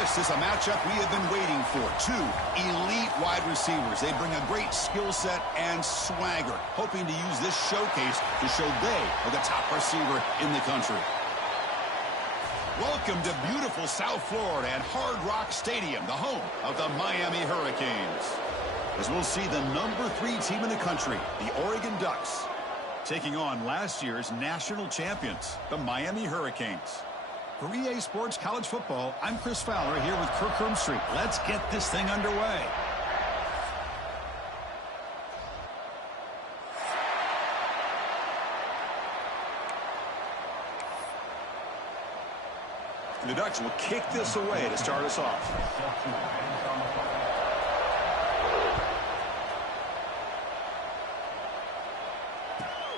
This is a matchup we have been waiting for. Two elite wide receivers. They bring a great skill set and swagger, hoping to use this showcase to show they are the top receiver in the country. Welcome to beautiful South Florida and Hard Rock Stadium, the home of the Miami Hurricanes. As we'll see the number 3 team in the country, the Oregon Ducks, taking on last year's national champions, the Miami Hurricanes. For EA Sports College Football, I'm Chris Fowler here with Kirk Hermstreet. Let's get this thing underway. The Ducks will kick this away to start us off.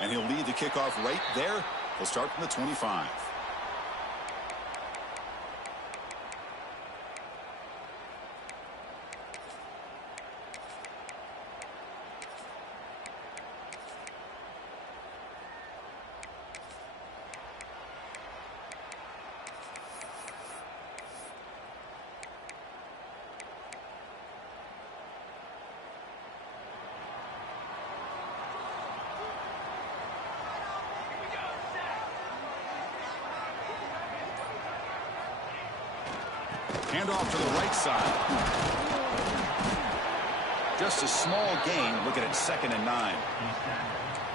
And he'll lead the kickoff right there. He'll start from the 25. Hand off to the right side. Just a small gain. Looking at 2nd and 9.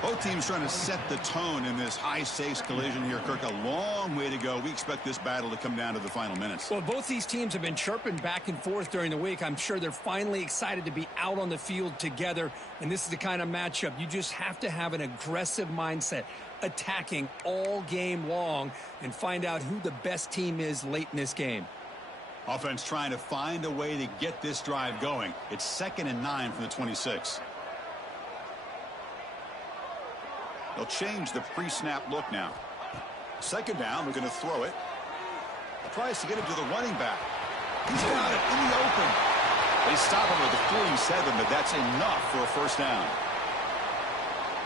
Both teams trying to set the tone in this high-stakes collision here, Kirk. A long way to go. We expect this battle to come down to the final minutes. Well, both these teams have been chirping back and forth during the week. I'm sure they're finally excited to be out on the field together. And this is the kind of matchup you just have to have an aggressive mindset, attacking all game long, and find out who the best team is late in this game. Offense trying to find a way to get this drive going. It's 2nd and 9 from the 26. They'll change the pre-snap look now. 2nd down, looking to throw it. Tries to get it to the running back. He's got it in the open. They stop him at the 47, but that's enough for a 1st down.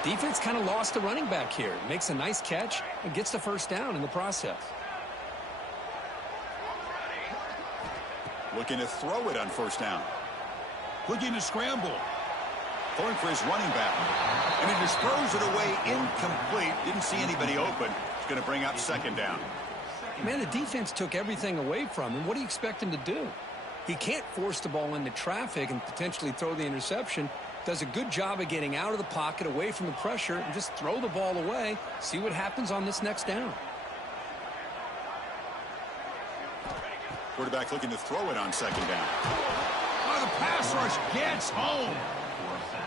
Defense kind of lost the running back here. Makes a nice catch and gets the 1st down in the process. Looking to throw it on 1st down. Looking to scramble. Going for his running back. And he just throws it away incomplete. Didn't see anybody open. It's going to bring up 2nd down. Man, the defense took everything away from him. What do you expect him to do? He can't force the ball into traffic and potentially throw the interception. Does a good job of getting out of the pocket, away from the pressure, and just throw the ball away. See what happens on this next down. Quarterback looking to throw it on 2nd down. Oh, the pass rush gets home.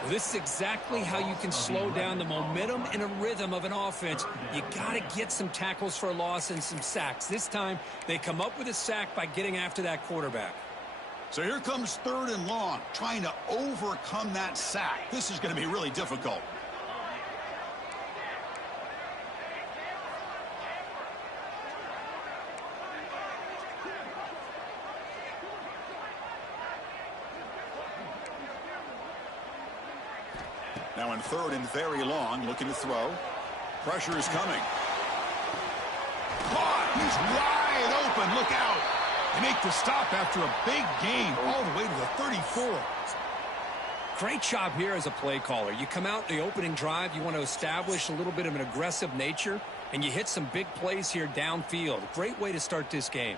Well, this is exactly how you can slow down the momentum and a rhythm of an offense. You got to get some tackles for a loss and some sacks. This time, they come up with a sack by getting after that quarterback. So here comes 3rd and long, trying to overcome that sack. This is going to be really difficult. Now in 3rd and very long, looking to throw. Pressure is coming. Caught! He's wide open. Look out. They make the stop after a big gain all the way to the 34. Great job here as a play caller. You come out the opening drive, you want to establish a little bit of an aggressive nature, and you hit some big plays here downfield. Great way to start this game.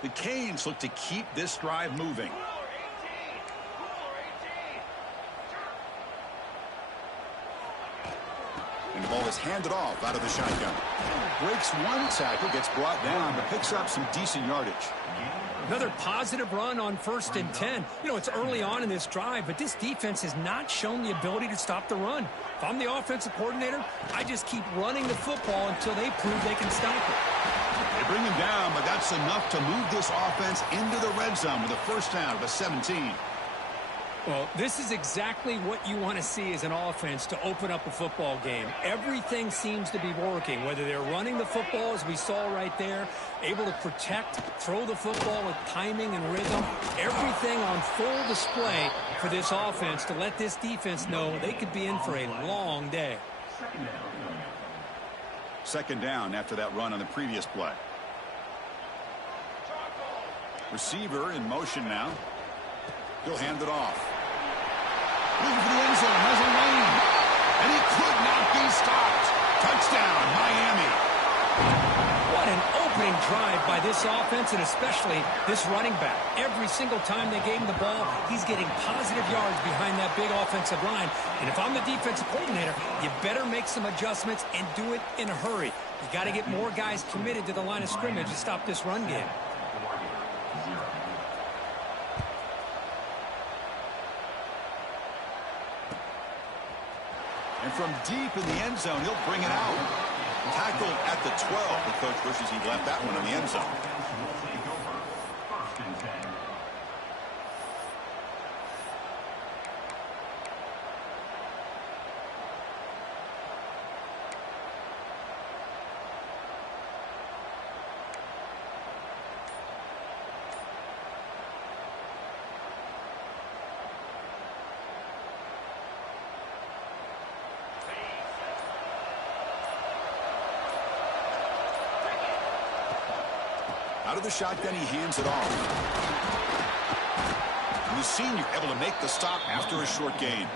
The Canes look to keep this drive moving. And the ball is handed off out of the shotgun. Breaks one tackle, gets brought down, but picks up some decent yardage. Another positive run on 1st and 10. You know, it's early on in this drive, but this defense has not shown the ability to stop the run. If I'm the offensive coordinator, I just keep running the football until they prove they can stop it. They bring him down, but that's enough to move this offense into the red zone with a 1st down to 17. Well, this is exactly what you want to see as an offense to open up a football game. Everything seems to be working, whether they're running the football, as we saw right there, able to protect, throw the football with timing and rhythm. Everything on full display for this offense to let this defense know they could be in for a long day. 2nd down after that run on the previous play. Receiver in motion now. He'll hand it off. Looking for the end zone. Has a lane. And he could not be stopped. Touchdown, Miami. What an opening drive by this offense, and especially this running back. Every single time they gave him the ball, he's getting positive yards behind that big offensive line. And if I'm the defensive coordinator, you better make some adjustments and do it in a hurry. You got to get more guys committed to the line of scrimmage to stop this run game. And from deep in the end zone, he'll bring it out. Tackled at the 12. The coach wishes he'd left that one in the end zone. Out of the shotgun, he hands it off. And the senior able to make the stop after a short gain.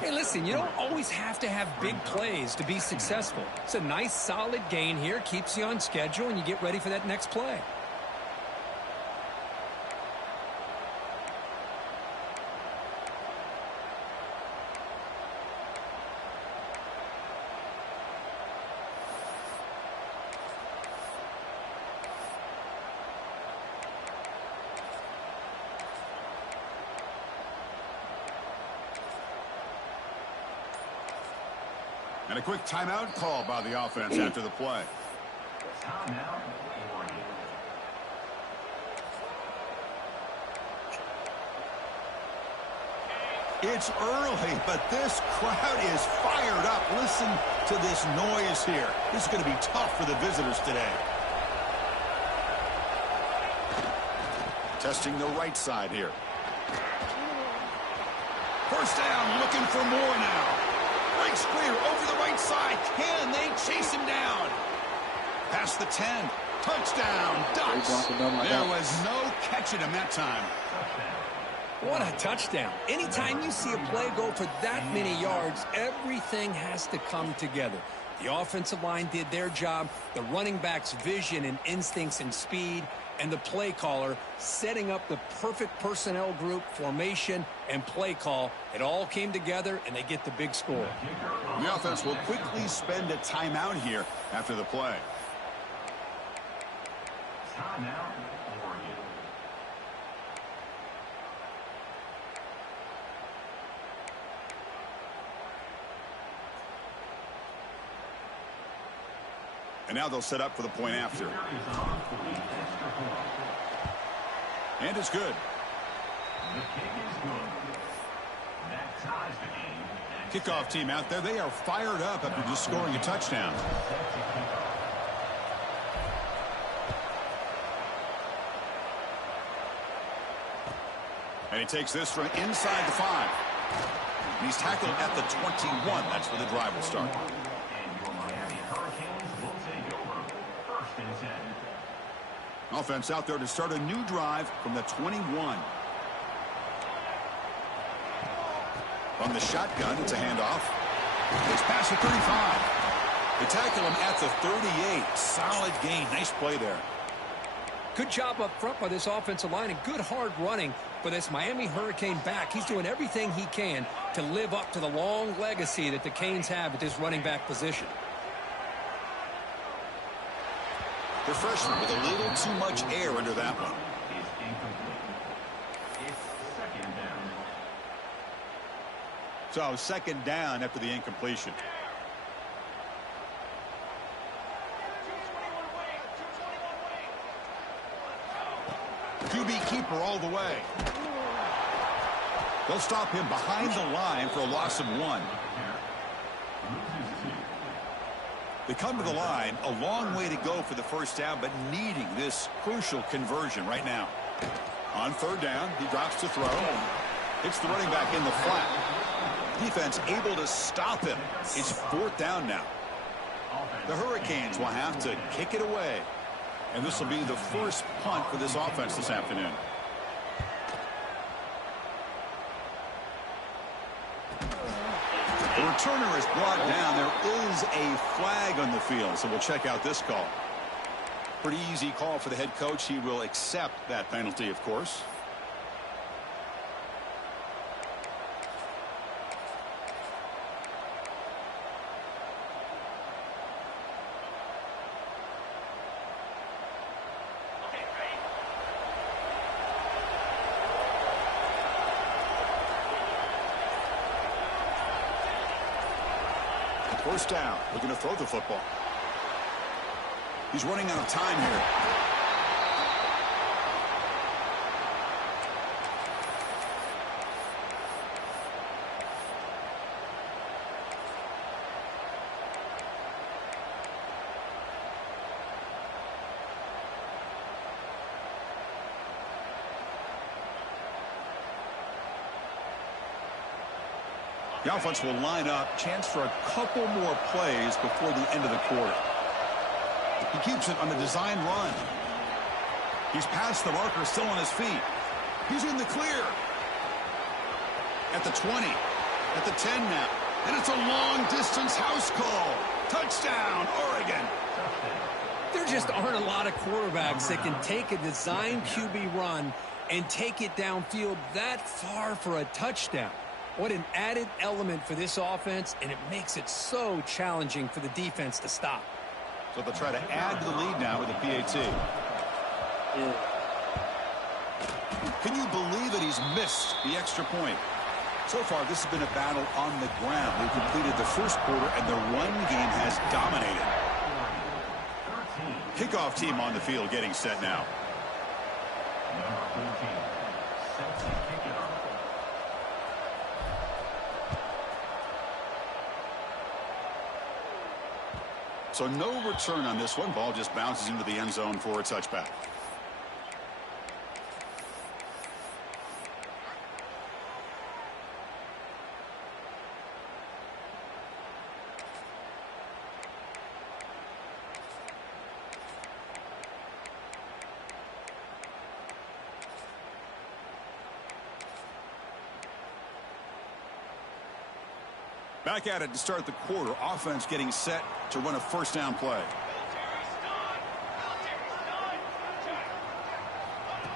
Hey, listen, you don't always have to have big plays to be successful. It's a nice, solid gain here. Keeps you on schedule, and you get ready for that next play. And a quick timeout call by the offense after the play. It's early, but this crowd is fired up. Listen to this noise here. This is going to be tough for the visitors today. Testing the right side here. First down, looking for more now. Breaks clear over the right side. Can they chase him down? Past the 10. Touchdown, Ducks. There was no catching him that time. What a touchdown. Anytime you see a play go for that many yards, everything has to come together. The offensive line did their job, the running back's vision and instincts and speed, and the play caller setting up the perfect personnel group, formation, and play call. It all came together, and they get the big score. The offense will quickly spend a timeout here after the play. Timeout. And now they'll set up for the point after. And it's good. Kickoff team out there. They are fired up after just scoring a touchdown. And he takes this from inside the 5. And he's tackled at the 21. That's where the drive will start. Offense out there to start a new drive from the 21. From the shotgun, it's a handoff. It's past the 35. They tackle him at the 38. Solid gain. Nice play there. Good job up front by this offensive line and good hard running for this Miami Hurricane back. He's doing everything he can to live up to the long legacy that the Canes have at this running back position. The freshman with a little too much air under that one. So second down after the incompletion. QB keeper all the way. They'll stop him behind the line for a loss of 1. They come to the line, a long way to go for the first down, but needing this crucial conversion right now. On third down, he drops to throw. Hits the running back in the flat. Defense able to stop him. It's fourth down now. The Hurricanes will have to kick it away. And this will be the first punt for this offense this afternoon. The returner is brought down. There is a flag on the field, so we'll check out this call. Pretty easy call for the head coach. He will accept that penalty, of course. First down. We're going to throw the football. He's running out of time here. The offense will line up. Chance for a couple more plays before the end of the quarter. He keeps it on a design run. He's past the marker, still on his feet. He's in the clear. At the 20. At the 10 now. And it's a long-distance house call. Touchdown, Oregon. There just aren't a lot of quarterbacks that can take a design QB run and take it downfield that far for a touchdown. What an added element for this offense, and it makes it so challenging for the defense to stop. So they'll try to add to the lead now with a PAT. Can you believe that he's missed the extra point? So far, this has been a battle on the ground. We've completed the first quarter, and the run game has dominated. Kickoff team on the field getting set now. So no return on this one. Ball just bounces into the end zone for a touchback. Back at it to start the quarter. Offense getting set to run a first down play.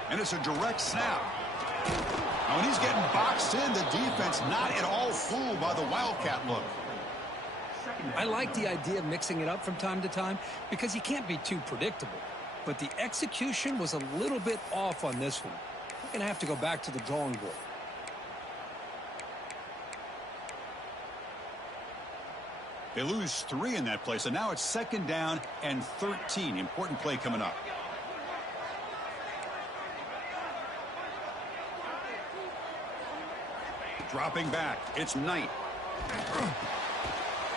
And it's a direct snap. Now when he's getting boxed in, the defense not at all fooled by the Wildcat look. I like the idea of mixing it up from time to time because you can't be too predictable. But the execution was a little bit off on this one. We're going to have to go back to the drawing board. They lose 3 in that play, so now it's second down and 13. Important play coming up. Dropping back, it's Knight.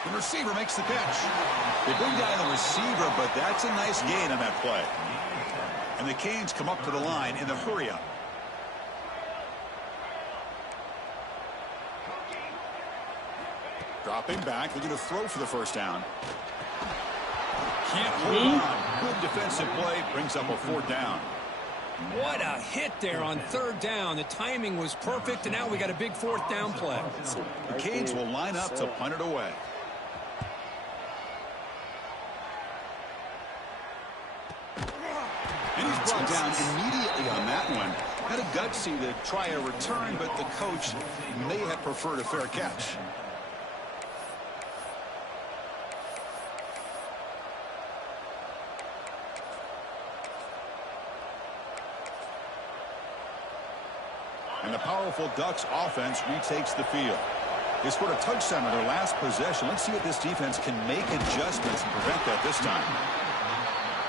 The receiver makes the catch. They bring down the receiver, but that's a nice gain on that play. And the Canes come up to the line in the hurry-up. Dropping back, looking to throw for the first down. Can't hold on. Good defensive play, brings up a fourth down. What a hit there on third down. The timing was perfect, and now we got a big fourth down play. The Canes will line up to punt it away. And he's brought down immediately on that one. Had a gutsy to try a return, but the coach may have preferred a fair catch. And the powerful Ducks offense retakes the field. They scored a touchdown on their last possession. Let's see if this defense can make adjustments and prevent that this time.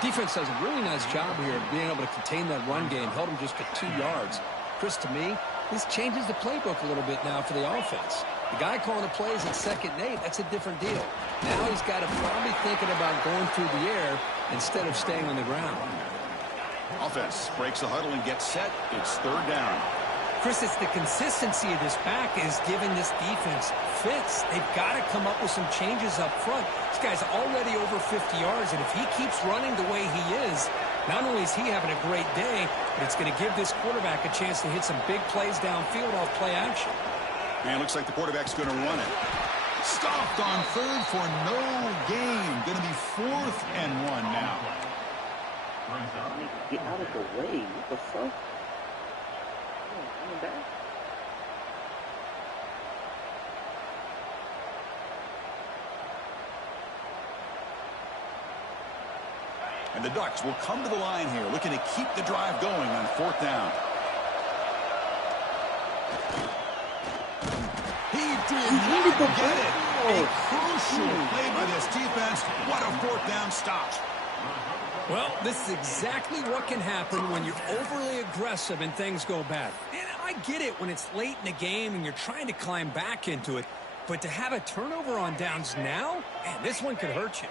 Defense does a really nice job here of being able to contain that run game. Held them just at 2 yards. Chris, to me, this changes the playbook a little bit now for the offense. The guy calling the plays at 2nd and 8, that's a different deal. Now he's got to probably thinking about going through the air instead of staying on the ground. Offense breaks the huddle and gets set. It's third down. Chris, it's the consistency of this back is giving this defense fits. They've got to come up with some changes up front. This guy's already over 50 yards, and if he keeps running the way he is, Not only is he having a great day, but it's going to give this quarterback a chance to hit some big plays downfield off play action. And it looks like the quarterback's going to run it. Stopped on third for no gain. Going to be 4th and 1 now. Get out of the way. What the fuck? Coming back. And the Ducks will come to the line here, looking to keep the drive going on 4th down. He did not get it. A crucial play by this defense. What a 4th down stop. Well, this is exactly what can happen when you're overly aggressive and things go bad. And I get it when it's late in the game and you're trying to climb back into it. But to have a turnover on downs now, man, this one could hurt you.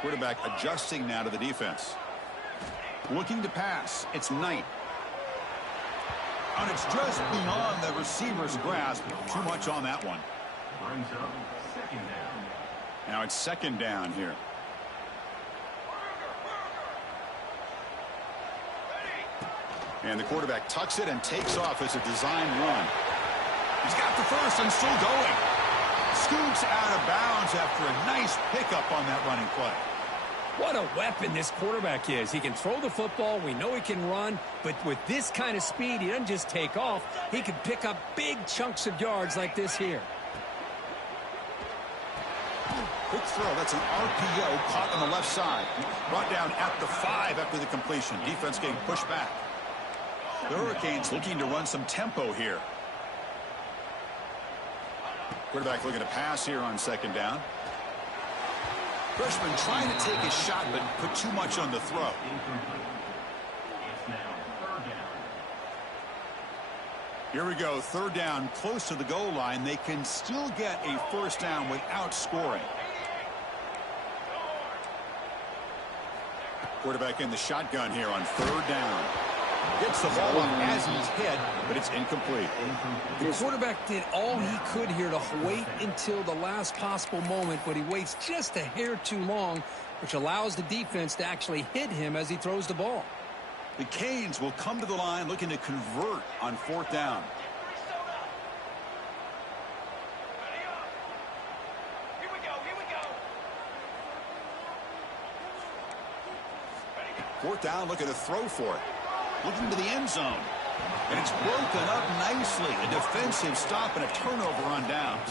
Quarterback adjusting now to the defense. Looking to pass. It's Knight. And it's just beyond the receiver's grasp. Too much on that one. Now it's 2nd down here. And the quarterback tucks it and takes off as a design run. He's got the first and still going. Scoops out of bounds after a nice pickup on that running play. What a weapon this quarterback is. He can throw the football. We know he can run. But with this kind of speed, he doesn't just take off. He can pick up big chunks of yards like this here. Quick throw. That's an RPO caught on the left side. Brought down at the 5 after the completion. Defense getting pushed back. The Hurricanes looking to run some tempo here. Quarterback looking to pass here on 2nd down. Freshman trying to take his shot, but put too much on the throw. Here we go, 3rd down, close to the goal line. They can still get a 1st down without scoring. Quarterback in the shotgun here on 3rd down. Gets the ball up as he's hit, but it's incomplete. The quarterback did all he could here to wait until the last possible moment, but he waits just a hair too long, which allows the defense to actually hit him as he throws the ball. The Canes will come to the line looking to convert on 4th down. Here we go. 4th down, looking to throw for it. Looking to the end zone. And it's broken up nicely. A defensive stop and a turnover on downs.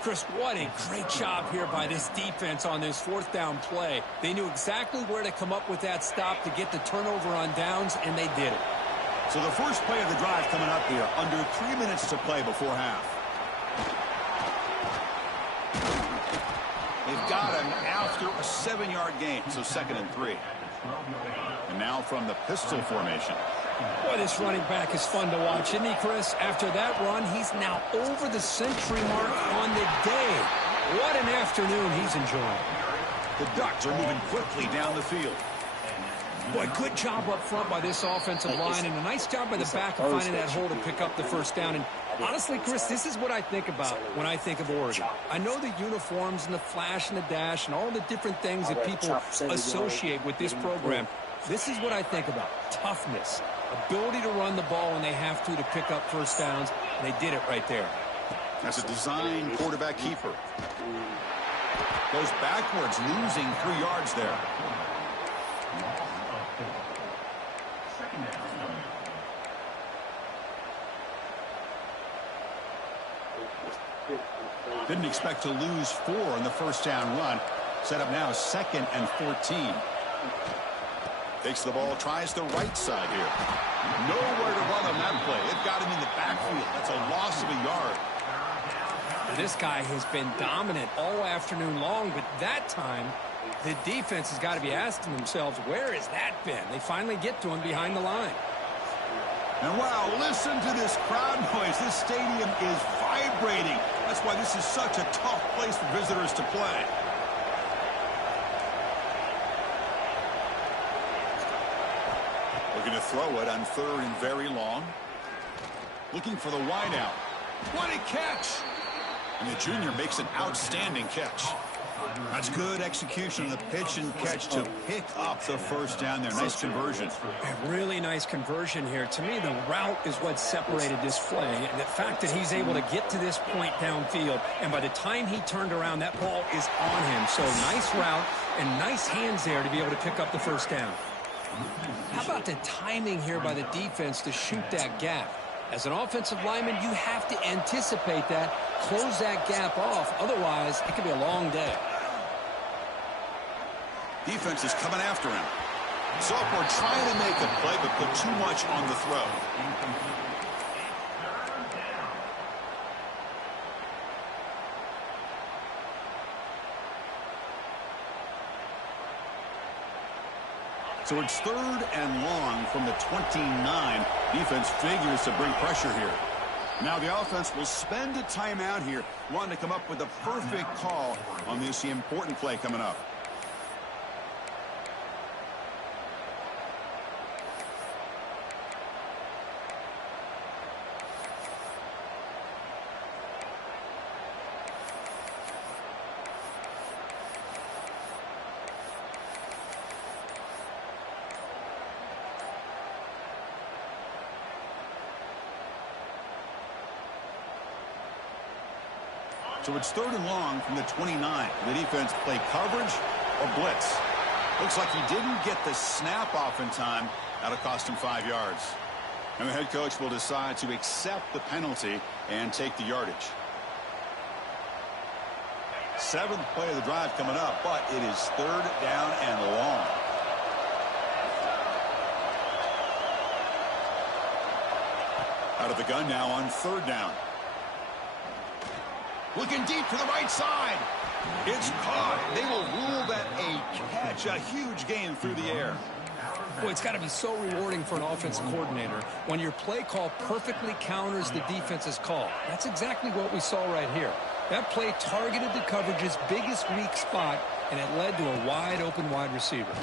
Chris, what a great job here by this defense on this 4th down play. They knew exactly where to come up with that stop to get the turnover on downs, and they did it. So the first play of the drive coming up here. Under 3 minutes to play before half. They've got him after a 7-yard gain. So 2nd and 3. And now from the pistol formation. Boy, this running back is fun to watch, isn't he, Chris? After that run, he's now over the century mark on the day. What an afternoon he's enjoying. The Ducks are moving quickly down the field. Boy, good job up front by this offensive line, and a nice job by the back of finding that hole to pick up the 1st down. And honestly, Chris, this is what I think about when I think of Oregon. I know the uniforms and the flash and the dash and all the different things that people associate with this program. This is what I think about. Toughness, ability to run the ball when they have to pick up 1st downs, and they did it right there. That's a design quarterback keeper. Goes backwards, losing 3 yards there. Didn't expect to lose 4 in the 1st down run. Set up now 2nd and 14. Takes the ball, tries the right side here. Nowhere to run on that play. It got him in the backfield. That's a loss of a yard. This guy has been dominant all afternoon long, but that time the defense has got to be asking themselves, where has that been? They finally get to him behind the line. And wow, listen to this crowd noise. This stadium is vibrating. That's why this is such a tough place for visitors to play. Looking to throw it on 3rd and very long. Looking for the wideout. What a catch! And the junior makes an outstanding catch. That's good execution on the pitch and catch to pick up the first down there. Nice conversion. A really nice conversion here. To me, the route is what separated this play. And the fact that he's able to get to this point downfield, and by the time he turned around, that ball is on him. So nice route and nice hands there to be able to pick up the first down. How about the timing here by the defense to shoot that gap? As an offensive lineman, you have to anticipate that, close that gap off. Otherwise, it could be a long day. Defense is coming after him. Sophomore trying to make a play, but put too much on the throw. So it's 3rd and long from the 29. Defense figures to bring pressure here. Now the offense will spend a timeout here, wanting to come up with the perfect call on this important play coming up. So it's 3rd and long from the 29. The defense play coverage or blitz. Looks like he didn't get the snap off in time. That'll cost him 5 yards. And the head coach will decide to accept the penalty and take the yardage. 7th play of the drive coming up, but it is 3rd down and long. Out of the gun now on 3rd down. Looking deep to the right side. It's caught. They will rule that a catch, a huge gain through the air. Boy, it's got to be so rewarding for an offensive coordinator when your play call perfectly counters the defense's call. That's exactly what we saw right here. That play targeted the coverage's biggest weak spot, and it led to a wide-open wide receiver.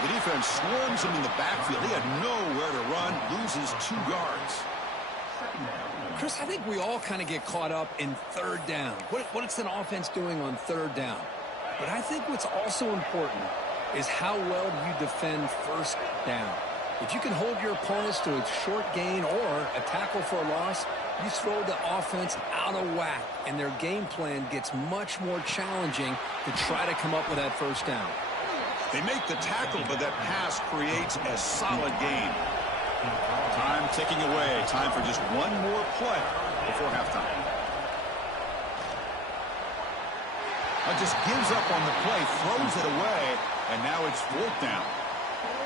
The defense swarms him in the backfield. He had nowhere to run, loses 2 yards. Chris, I think we all kind of get caught up in 3rd down. What is an offense doing on 3rd down? But I think what's also important is how well do you defend 1st down. If you can hold your opponents to a short gain or a tackle for a loss, you throw the offense out of whack, and their game plan gets much more challenging to try to come up with that 1st down. They make the tackle, but that pass creates a solid gain. Time ticking away. Time for just one more play before halftime. Just gives up on the play, throws it away, and now it's 4th down.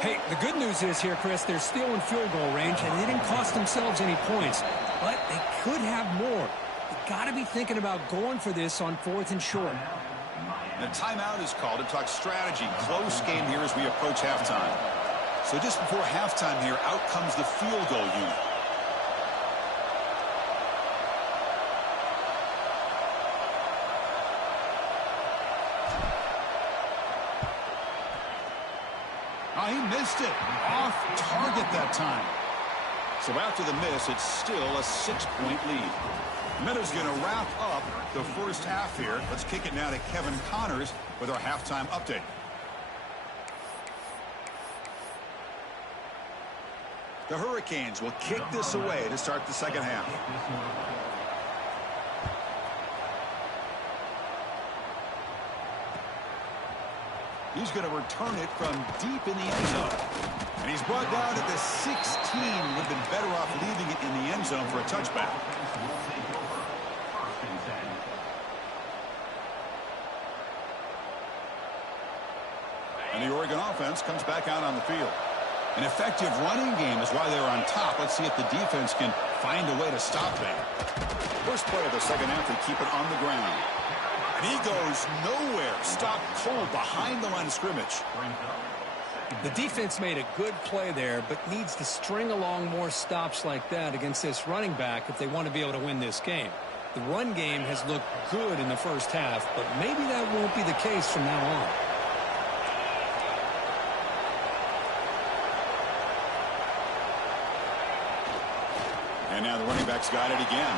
Hey, the good news is here, Chris, they're still in field goal range, and they didn't cost themselves any points. But they could have more. You got to be thinking about going for this on 4th and short. The timeout is called to talk strategy. Close game here as we approach halftime. So just before halftime here, out comes the field goal unit. Oh, he missed it. Off target that time. So after the miss, it's still a 6-point lead. Meadows going to wrap up the first half here. Let's kick it now to Kevin Connors with our halftime update. The Hurricanes will kick this away to start the second half. He's going to return it from deep in the end zone. And he's brought down at the 16. Would have been better off leaving it in the end zone for a touchback. And the Oregon offense comes back out on the field. An effective running game is why they're on top. Let's see if the defense can find a way to stop them. First play of the second half, they keep it on the ground. And he goes nowhere. Stopped cold behind the line of scrimmage. The defense made a good play there, but needs to string along more stops like that against this running back if they want to be able to win this game. The run game has looked good in the first half, but maybe that won't be the case from now on. And now the running back's got it again.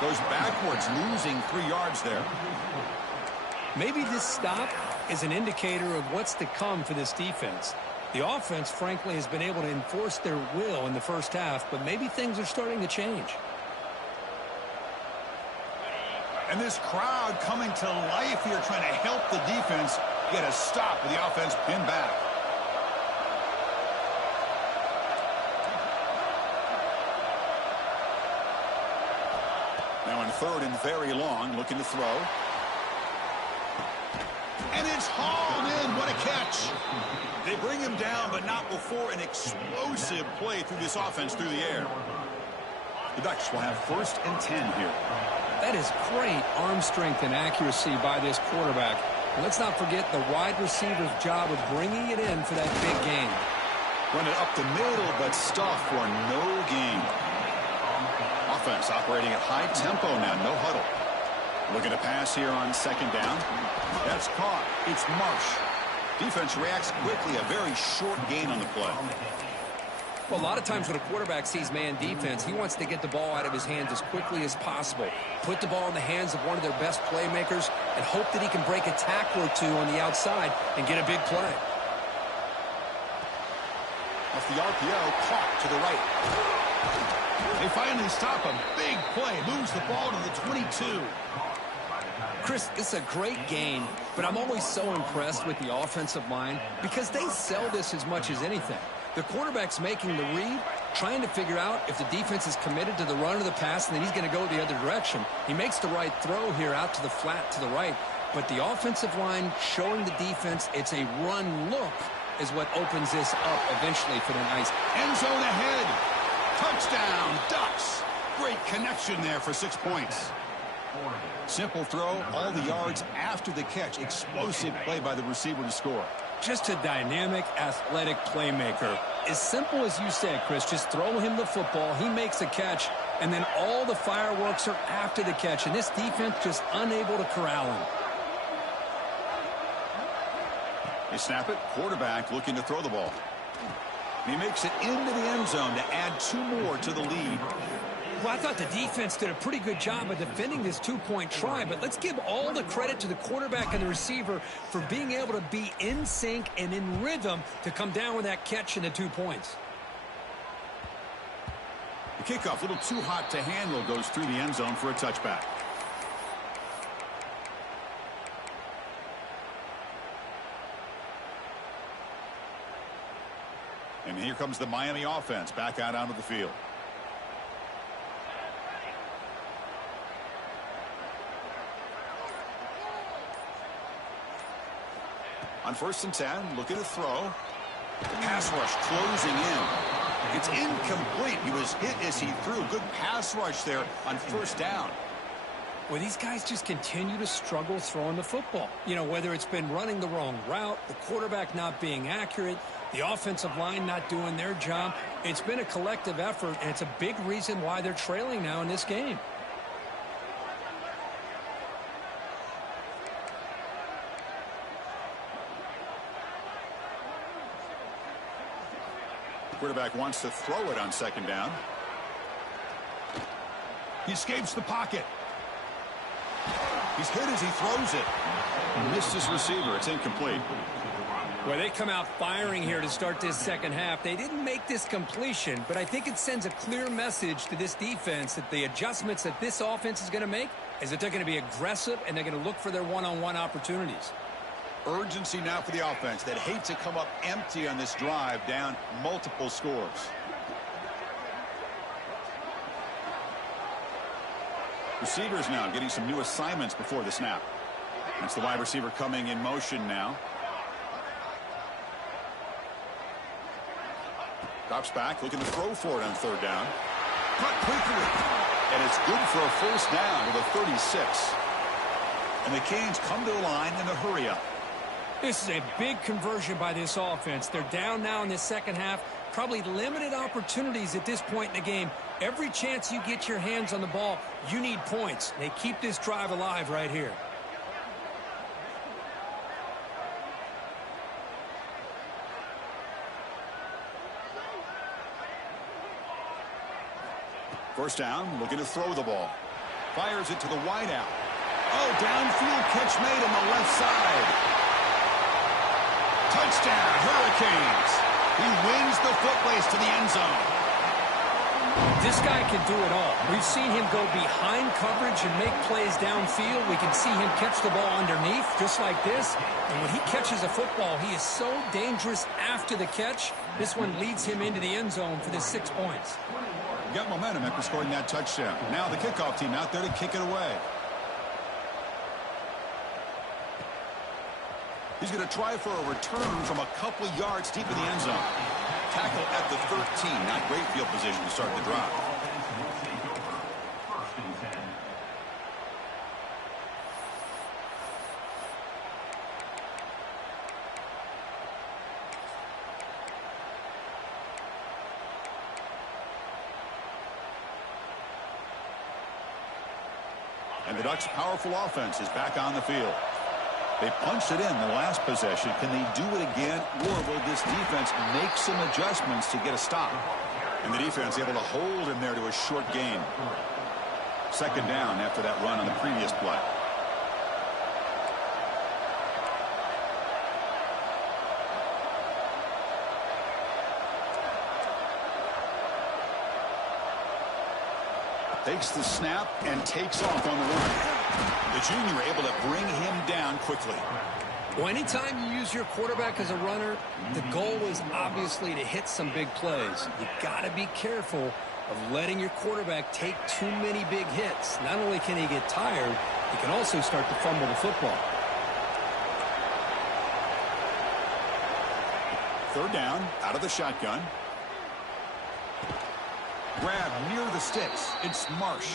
Goes backwards, losing 3 yards there. Maybe this stop is an indicator of what's to come for this defense. The offense, frankly, has been able to enforce their will in the first half, but maybe things are starting to change. And this crowd coming to life here, trying to help the defense get a stop with the offense pinned back. Now in third and very long, looking to throw. And it's hauled in. What a catch. They bring him down, but not before an explosive play through this offense through the air. The Ducks will have first and 10 here. That is great arm strength and accuracy by this quarterback. And let's not forget the wide receiver's job of bringing it in for that big gain. Run it up the middle, but stuff for no gain. Offense operating at high tempo now, no huddle. Looking to pass here on second down. That's caught. It's Marsh. Defense reacts quickly, a very short gain on the play. Well, a lot of times when a quarterback sees man defense, he wants to get the ball out of his hands as quickly as possible. Put the ball in the hands of one of their best playmakers and hope that he can break a tackle or two on the outside and get a big play. Off the RPO, caught to the right. They finally stop a big play. Moves the ball to the 22. Chris, it's a great game, but I'm always so impressed with the offensive line because they sell this as much as anything. The quarterback's making the read, trying to figure out if the defense is committed to the run or the pass, and then he's going to go the other direction. He makes the right throw here out to the flat to the right, but the offensive line showing the defense it's a run look is what opens this up eventually for the nice. End zone ahead. Touchdown, Ducks. Great connection there for 6 points. Simple throw, all the yards after the catch. Explosive play by the receiver to score. Just a dynamic, athletic playmaker. As simple as you said, Chris, just throw him the football, he makes a catch, and then all the fireworks are after the catch, and this defense just unable to corral him. They snap it, quarterback looking to throw the ball. He makes it into the end zone to add 2 more to the lead. Well, I thought the defense did a pretty good job of defending this 2-point try, but let's give all the credit to the quarterback and the receiver for being able to be in sync and in rhythm to come down with that catch and the 2 points. The kickoff, a little too hot to handle, goes through the end zone for a touchback. And here comes the Miami offense back out onto the field. On first and 10, looking to throw. The pass rush closing in. It's incomplete. He was hit as he threw. Good pass rush there on first down. Well, these guys just continue to struggle throwing the football. You know, whether it's been running the wrong route, the quarterback not being accurate, the offensive line not doing their job. It's been a collective effort, and it's a big reason why they're trailing now in this game. Quarterback wants to throw it on second down. He escapes the pocket. He's hit as he throws it. He missed his receiver. It's incomplete. Well, they come out firing here to start this second half. They didn't make this completion, but I think it sends a clear message to this defense that the adjustments that this offense is going to make is that they're going to be aggressive and they're going to look for their one-on-one opportunities. Urgency now for the offense that hate to come up empty on this drive, down multiple scores. Receivers now getting some new assignments before the snap. That's the wide receiver coming in motion now. Drops back, looking to throw for it on third down. Cut quickly. And it's good for a first down to the 36. And the Canes come to the line in a hurry-up. This is a big conversion by this offense. They're down now in the second half. Probably limited opportunities at this point in the game. Every chance you get your hands on the ball, you need points. They keep this drive alive right here. First down, looking to throw the ball. Fires it to the wideout. Oh, downfield catch made on the left side. Touchdown, Hurricanes. He wins the foot race to the end zone. This guy can do it all. We've seen him go behind coverage and make plays downfield. We can see him catch the ball underneath, just like this. And when he catches a football, he is so dangerous after the catch. This one leads him into the end zone for the 6 points. Got momentum after scoring that touchdown. Now the kickoff team out there to kick it away. He's going to try for a return from a couple of yards deep in the end zone. Tackle at the 13. Not great field position to start the drive. And the Ducks' powerful offense is back on the field. They punched it in the last possession. Can they do it again, or will this defense make some adjustments to get a stop? And the defense able to hold him there to a short gain. Second down after that run on the previous play. Takes the snap and takes off on the run. The junior able to bring him down quickly. Well, anytime you use your quarterback as a runner, the goal is obviously to hit some big plays. You got to be careful of letting your quarterback take too many big hits. Not only can he get tired, he can also start to fumble the football. Third down, out of the shotgun. Grab near the sticks. It's Marsh.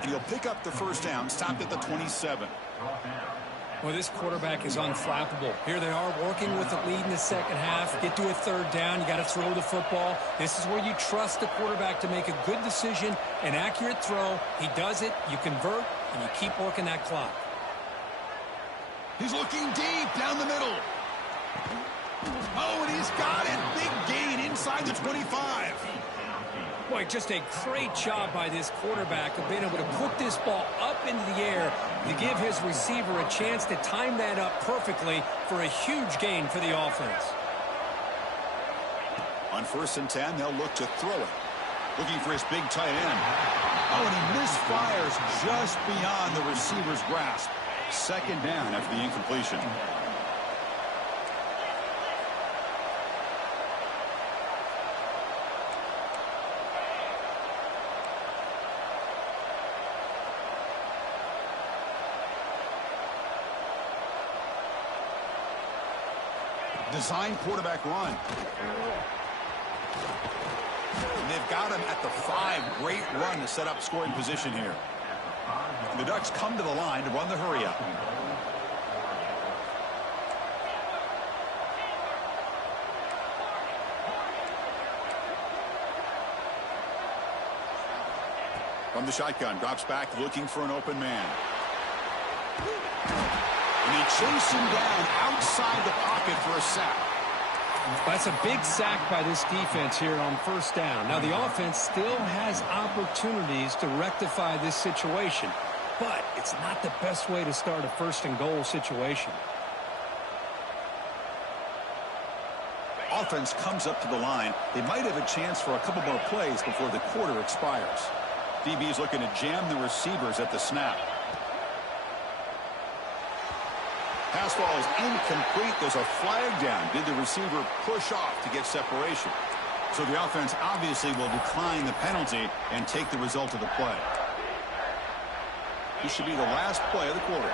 And he'll pick up the first down, stopped at the 27. Well, this quarterback is unflappable. Here they are working with the lead in the second half. Get to a third down. You got to throw the football. This is where you trust the quarterback to make a good decision, an accurate throw. He does it. You convert, and you keep working that clock. He's looking deep down the middle. Oh, and he's got it. Big gain inside the 25. Boy, just a great job by this quarterback of being able to put this ball up into the air to give his receiver a chance to time that up perfectly for a huge gain for the offense. On 1st and 10, they'll look to throw it. Looking for his big tight end. Oh, and he misfires just beyond the receiver's grasp. Second down after the incompletion. Design quarterback run. And they've got him at the 5. Great run to set up scoring position here. And the Ducks come to the line to run the hurry up. From the shotgun, drops back looking for an open man. And they chase him down outside the pocket for a sack. That's a big sack by this defense here on 1st down. Now, the offense still has opportunities to rectify this situation, but it's not the best way to start a 1st and goal situation. Offense comes up to the line. They might have a chance for a couple more plays before the quarter expires. DB is looking to jam the receivers at the snap. Pass ball is incomplete. There's a flag down. Did the receiver push off to get separation? So the offense obviously will decline the penalty and take the result of the play. This should be the last play of the quarter.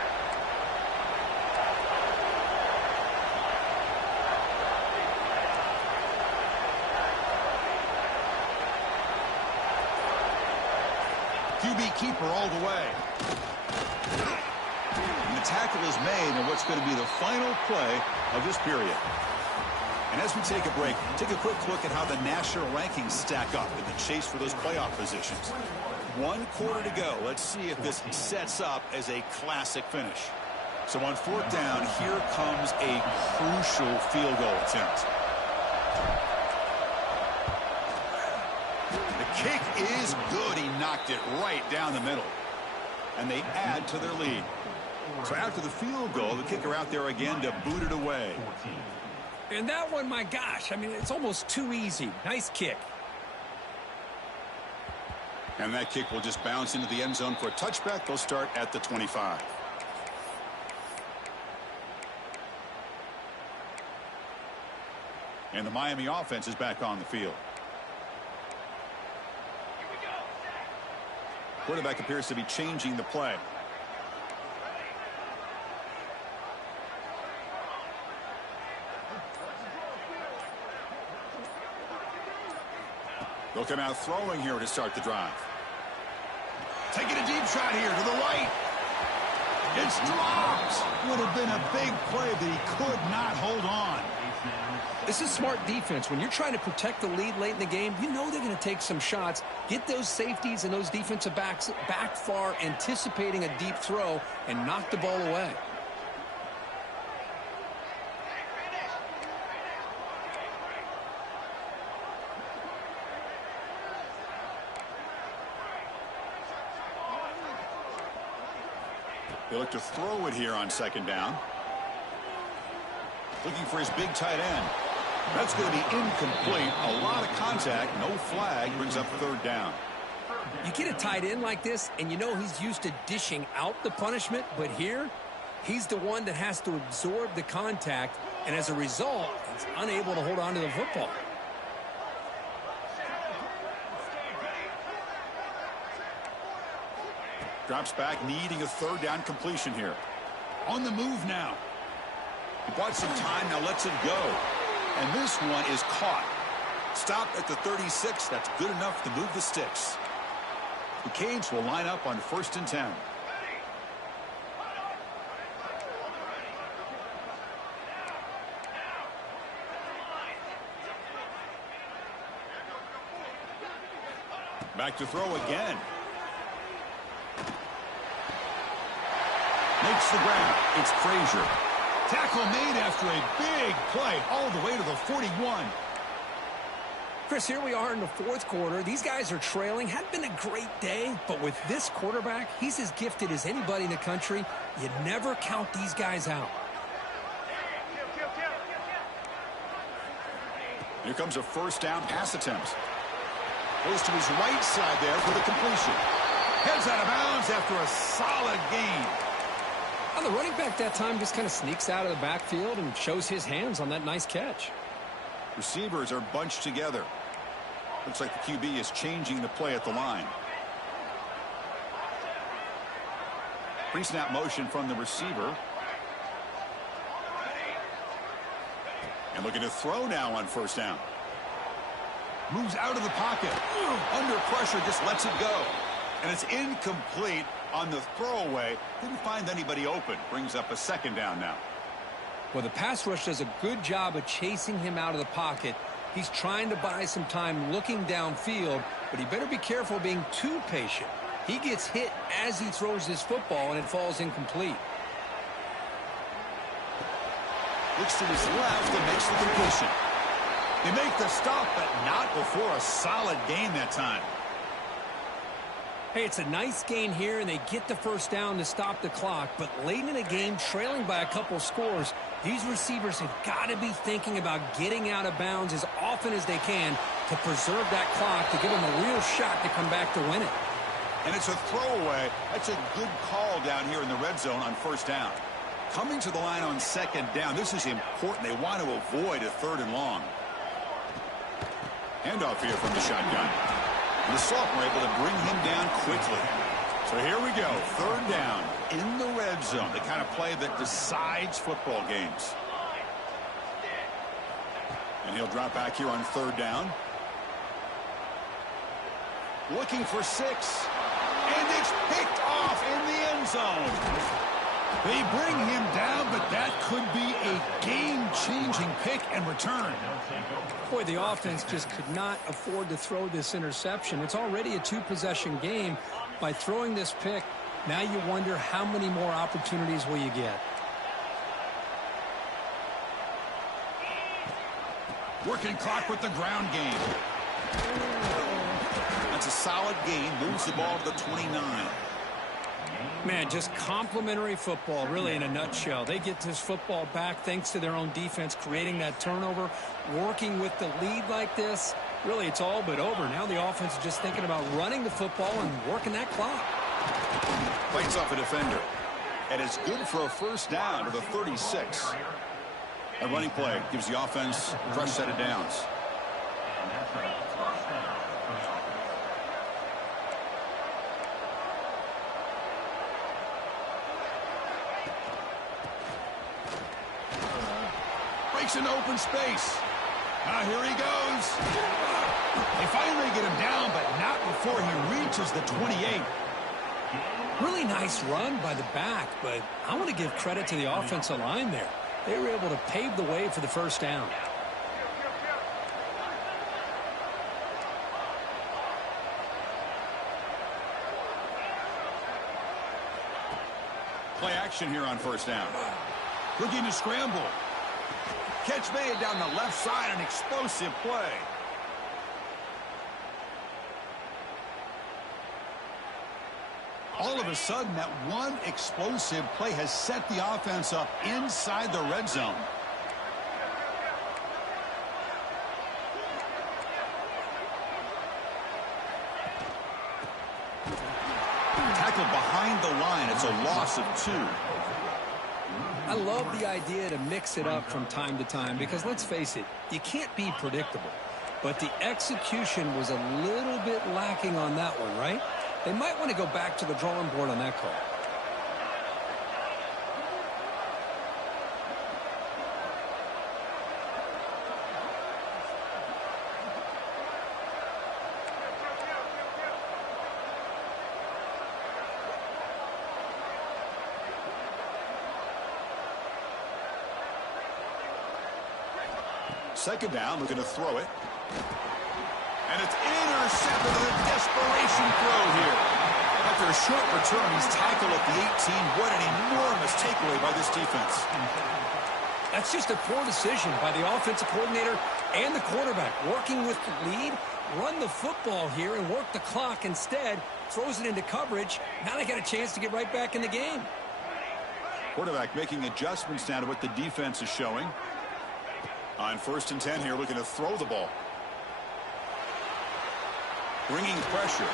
QB keeper all the way. And the tackle is made in what's going to be the final play of this period. And as we take a break, take a quick look at how the national rankings stack up in the chase for those playoff positions. 1 quarter to go. Let's see if this sets up as a classic finish. So on 4th down, here comes a crucial field goal attempt. The kick is good. He knocked it right down the middle. and they add to their lead. So after the field goal, the kicker out there again to boot it away. And that one, my gosh, I mean, it's almost too easy. Nice kick. And that kick will just bounce into the end zone for a touchback. They'll start at the 25. And the Miami offense is back on the field. Quarterback appears to be changing the play. They'll come out throwing here to start the drive. Taking a deep shot here to the right. It's dropped. Would have been a big play, but he could not hold on. This is smart defense. When you're trying to protect the lead late in the game, you know they're going to take some shots. Get those safeties and those defensive backs back far, anticipating a deep throw, and knock the ball away. They look to throw it here on second down. Looking for his big tight end. That's going to be incomplete. A lot of contact. No flag. Brings up third down. You get a tight end like this, and you know he's used to dishing out the punishment, but here, he's the one that has to absorb the contact, and as a result, he's unable to hold on to the football. Drops back, needing a third down completion here. On the move now. He bought some time, now lets it go. And this one is caught. Stopped at the 36. That's good enough to move the sticks. The Canes will line up on 1st and 10. Back to throw again. Makes the grab. It's Frazier. Tackle made after a big play all the way to the 41. Chris, here we are in the fourth quarter. These guys are trailing. Hadn't been a great day, but with this quarterback, he's as gifted as anybody in the country. You never count these guys out. Here comes a first down pass attempt. Goes to his right side there for the completion. Heads out of bounds after a solid gain. Well, the running back that time just kind of sneaks out of the backfield and shows his hands on that nice catch. Receivers are bunched together. Looks like the QB is changing the play at the line. Pre-snap motion from the receiver. And looking to throw now on first down. Moves out of the pocket. Under pressure, just lets it go. And it's incomplete on the throwaway. Didn't find anybody open. Brings up a second down now. Well, the pass rush does a good job of chasing him out of the pocket. He's trying to buy some time looking downfield, but he better be careful being too patient. He gets hit as he throws this football, and it falls incomplete. Looks to his left and makes the completion. They make the stop, but not before a solid gain that time. Hey, it's a nice gain here, and they get the first down to stop the clock. But late in the game, trailing by a couple scores, these receivers have got to be thinking about getting out of bounds as often as they can to preserve that clock, to give them a real shot to come back to win it. And it's a throwaway. That's a good call down here in the red zone on first down. Coming to the line on second down, this is important. They want to avoid a third and long. Handoff here from the shotgun. The sophomore able to bring him down quickly. So here we go. Third down in the red zone. The kind of play that decides football games. And he'll drop back here on third down. Looking for 6. And it's picked off in the end zone. They bring him down, but that could be a game-changing pick and return. Boy, the offense just could not afford to throw this interception. It's already a 2-possession game. By throwing this pick, now you wonder how many more opportunities will you get. Working clock with the ground game. That's a solid gain. Moves the ball to the 29. Man, just complimentary football, really, in a nutshell. They get this football back thanks to their own defense, creating that turnover, working with the lead like this. Really, it's all but over. Now the offense is just thinking about running the football and working that clock. Fights off a defender. And it's good for a first down to the 36. A running play gives the offense a fresh set of downs. Breaks into open space. Now here he goes. They finally get him down, but not before he reaches the 28. Really nice run by the back, but I want to give credit to the offensive line there. They were able to pave the way for the first down. Play action here on first down. Looking to scramble. Catch made down the left side, an explosive play. All of a sudden, that one explosive play has set the offense up inside the red zone. Tackled behind the line. It's a loss of 2. I love the idea to mix it up from time to time because, let's face it, you can't be predictable. But the execution was a little bit lacking on that one, right? They might want to go back to the drawing board on that call. Second down, looking to throw it. And it's intercepted with a desperation throw here. After a short return, he's tackled at the 18. What an enormous takeaway by this defense. That's just a poor decision by the offensive coordinator and the quarterback. Working with the lead, run the football here and work the clock instead. Throws it into coverage. Now they got a chance to get right back in the game. Quarterback making adjustments now to what the defense is showing. On first and 10 here, looking to throw the ball. Bringing pressure.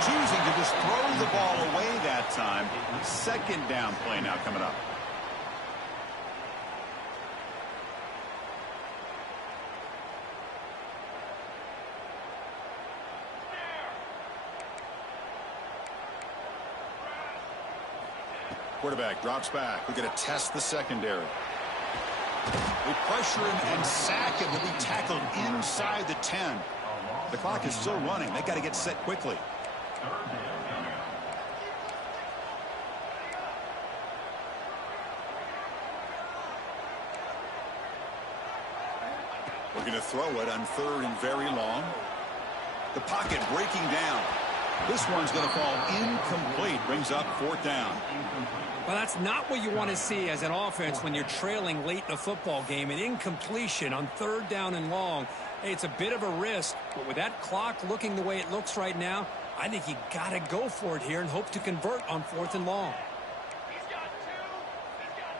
Choosing to just throw the ball away that time. Second down play now coming up. Quarterback drops back. We're going to test the secondary. They pressure him and sack him. He'll be tackled inside the 10. The clock is still running. They got to get set quickly. We're going to throw it on third and very long. The pocket breaking down. This one's going to fall incomplete. Brings up fourth down. Well, that's not what you want to see as an offense when you're trailing late in a football game. An incompletion on third down and long. Hey, it's a bit of a risk, but with that clock looking the way it looks right now, I think you got to go for it here and hope to convert on fourth and long. He's got 2. He's got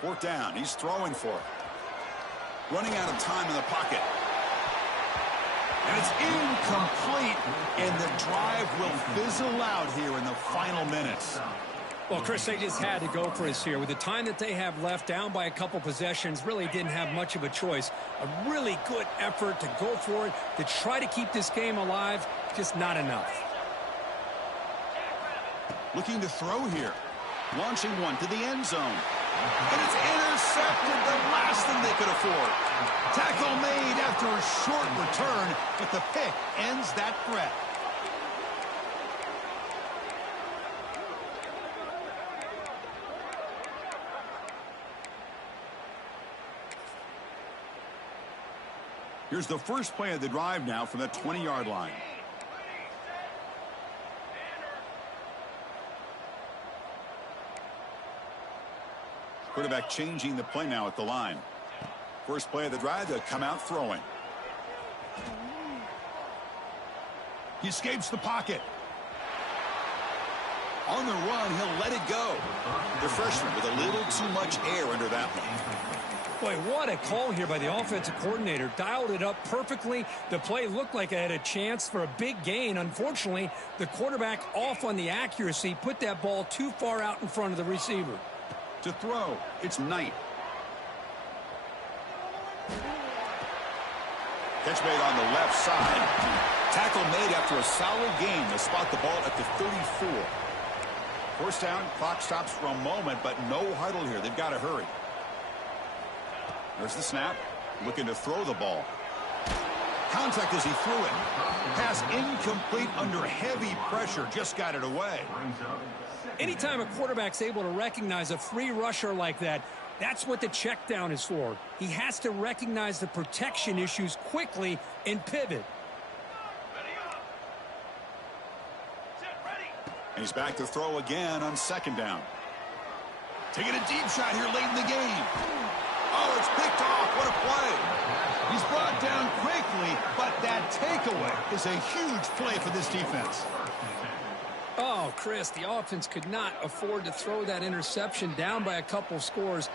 2. Fourth down. He's throwing for it. Running out of time in the pocket. And it's incomplete, and the drive will fizzle out here in the final minutes. Well, Chris, they just had to go for us here. With the time that they have left, down by a couple possessions, really didn't have much of a choice. A really good effort to go for it, to try to keep this game alive, just not enough. Looking to throw here. Launching one to the end zone. And it's intercepted, the last thing they could afford. Tackle made after a short return, but the pick ends that threat. Here's the first play of the drive now from the 20-yard line. Quarterback changing the play now at the line. First play of the drive, they'll come out throwing. He escapes the pocket. On the run, he'll let it go. The freshman with a little too much air under that one. Boy, what a call here by the offensive coordinator. Dialed it up perfectly. The play looked like it had a chance for a big gain. Unfortunately, the quarterback off on the accuracy, put that ball too far out in front of the receiver. To throw, it's Knight. Catch made on the left side. Tackle made after a solid gain to spot the ball at the 34. First down, clock stops for a moment, but no huddle here. They've got to hurry. There's the snap. Looking to throw the ball. Contact as he threw it. Pass incomplete under heavy pressure. Just got it away. Anytime a quarterback's able to recognize a free rusher like that, that's what the check down is for. He has to recognize the protection issues quickly and pivot. And he's back to throw again on second down. Taking a deep shot here late in the game. Oh, it's picked off. What a play. He's brought down quickly, but that takeaway is a huge play for this defense. Oh, Chris, the offense could not afford to throw that interception down by a couple scores.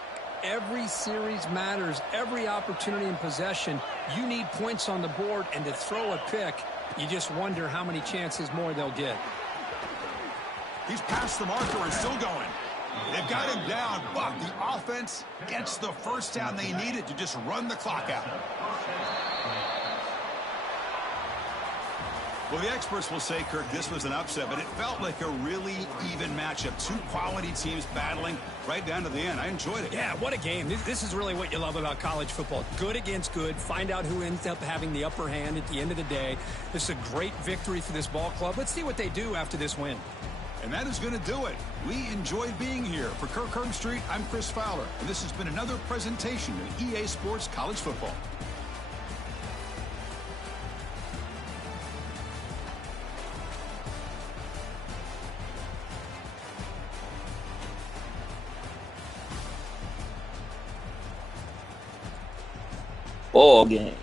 Every series matters. Every opportunity in possession, you need points on the board, and to throw a pick, you just wonder how many chances more they'll get. He's past the marker and still going. They've got him down, but the offense gets the first down they needed to just run the clock out. Well, the experts will say, Kirk, this was an upset, but it felt like a really even matchup. Two quality teams battling right down to the end. I enjoyed it. Yeah, what a game. This is really what you love about college football. Good against good. Find out who ends up having the upper hand at the end of the day. This is a great victory for this ball club. Let's see what they do after this win. And that is going to do it. We enjoyed being here. For Kirk Herbstreit, I'm Chris Fowler, and this has been another presentation of EA Sports College Football. Ball game.